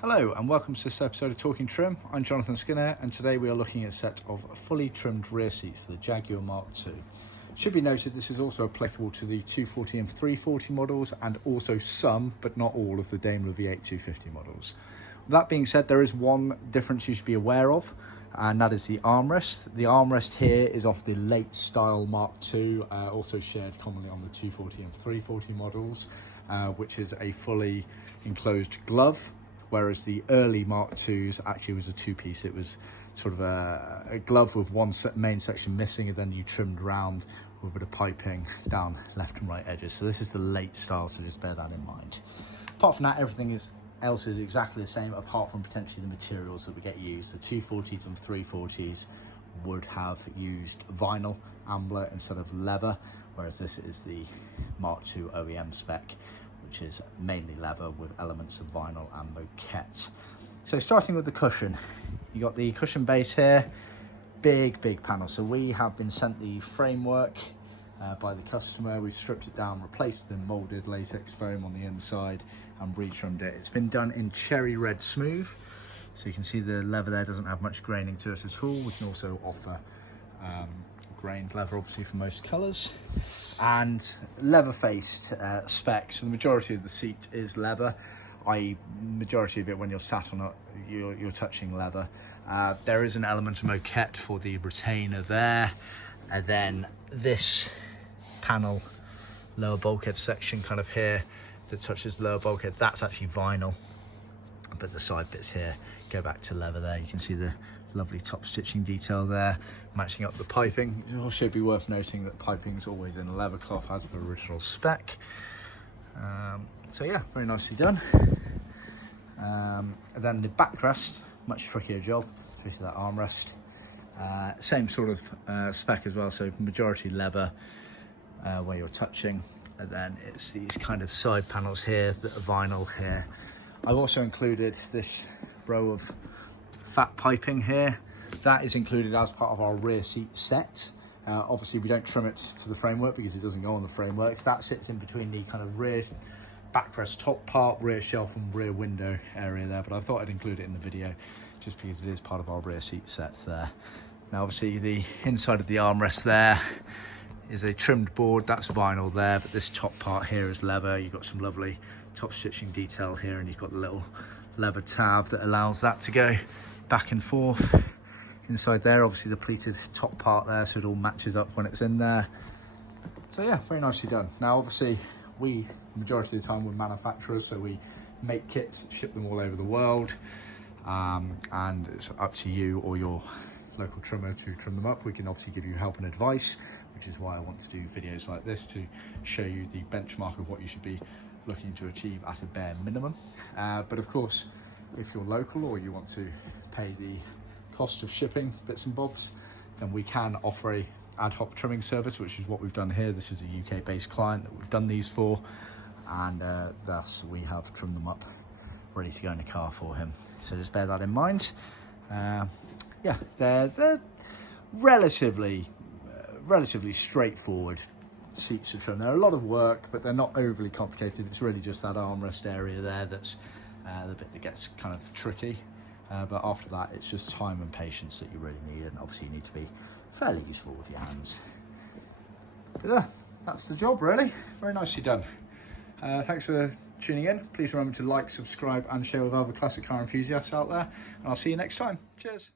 Hello and welcome to this episode of Talking Trim. I'm Jonathan Skinner and today we are looking at a set of fully trimmed rear seats for the Jaguar Mark II. It should be noted this is also applicable to the 240 and 340 models and also some, but not all, of the Daimler V8 250 models. That being said, there is one difference you should be aware of, and that is the armrest. The armrest here is of the late style Mark II, also shared commonly on the 240 and 340 models, which is a fully enclosed glove. Whereas the early Mark IIs actually was a two-piece. It was sort of a glove with one main section missing, and then you trimmed round with a bit of piping down left and right edges. So this is the late style, so just bear that in mind. Apart from that, everything else is exactly the same, apart from potentially the materials that we get used. The 240s and 340s would have used vinyl ambler instead of leather, whereas this is the Mark II OEM spec, which is mainly leather with elements of vinyl and moquette. So starting with the cushion, you got the cushion base here, big panel. So we have been sent the framework by the customer. We've stripped it down, replaced the molded latex foam on the inside and retrimmed it. It's been done in cherry red smooth, so you can see the leather there doesn't have much graining to it at all. We can also offer grained leather obviously for most colours, and leather faced specs. So the majority of the seat is leather, i.e. majority of it when you're sat on it you're touching leather. There is an element of moquette for the retainer there, and then this panel lower bulkhead section kind of here that touches the lower bulkhead, that's actually vinyl, but the side bits here go back to leather there. You can see the lovely top stitching detail there, matching up the piping. It also should be worth noting that piping is always in a leather cloth as per original spec. So yeah, very nicely done. And then the backrest, much trickier job, especially that armrest. Same sort of spec as well, so majority leather where you're touching, and then it's these kind of side panels here that are vinyl here. I've also included this row of fat piping here. That is included as part of our rear seat set. Obviously we don't trim it to the framework because it doesn't go on the framework. That sits in between the kind of rear backrest top part, rear shelf and rear window area there, but I thought I'd include it in the video just because it is part of our rear seat set there. Now obviously the inside of the armrest there is a trimmed board, that's vinyl there, but this top part here is leather. You've got some lovely top stitching detail here, and you've got the little leather tab that allows that to go back and forth. Inside there, obviously the pleated top part there, so it all matches up when it's in there. So yeah, very nicely done. Now obviously we, majority of the time, we're manufacturers, so we make kits, ship them all over the world, and it's up to you or your local trimmer to trim them up. We can obviously give you help and advice, which is why I want to do videos like this, to show you the benchmark of what you should be looking to achieve at a bare minimum. But of course, if you're local or you want to pay the cost of shipping bits and bobs, then we can offer a ad hoc trimming service, which is what we've done here. This is a UK based client that we've done these for, and thus we have trimmed them up ready to go in the car for him. So just bear that in mind. Yeah, they're relatively straightforward seats to trim. They're a lot of work, but they're not overly complicated. It's really just that armrest area there that's the bit that gets kind of tricky. But after that, it's just time and patience that you really need, and obviously you need to be fairly useful with your hands. But yeah, that's the job really. Very nicely done. Thanks for tuning in. Please remember to like, subscribe and share with other classic car enthusiasts out there, and I'll see you next time. Cheers.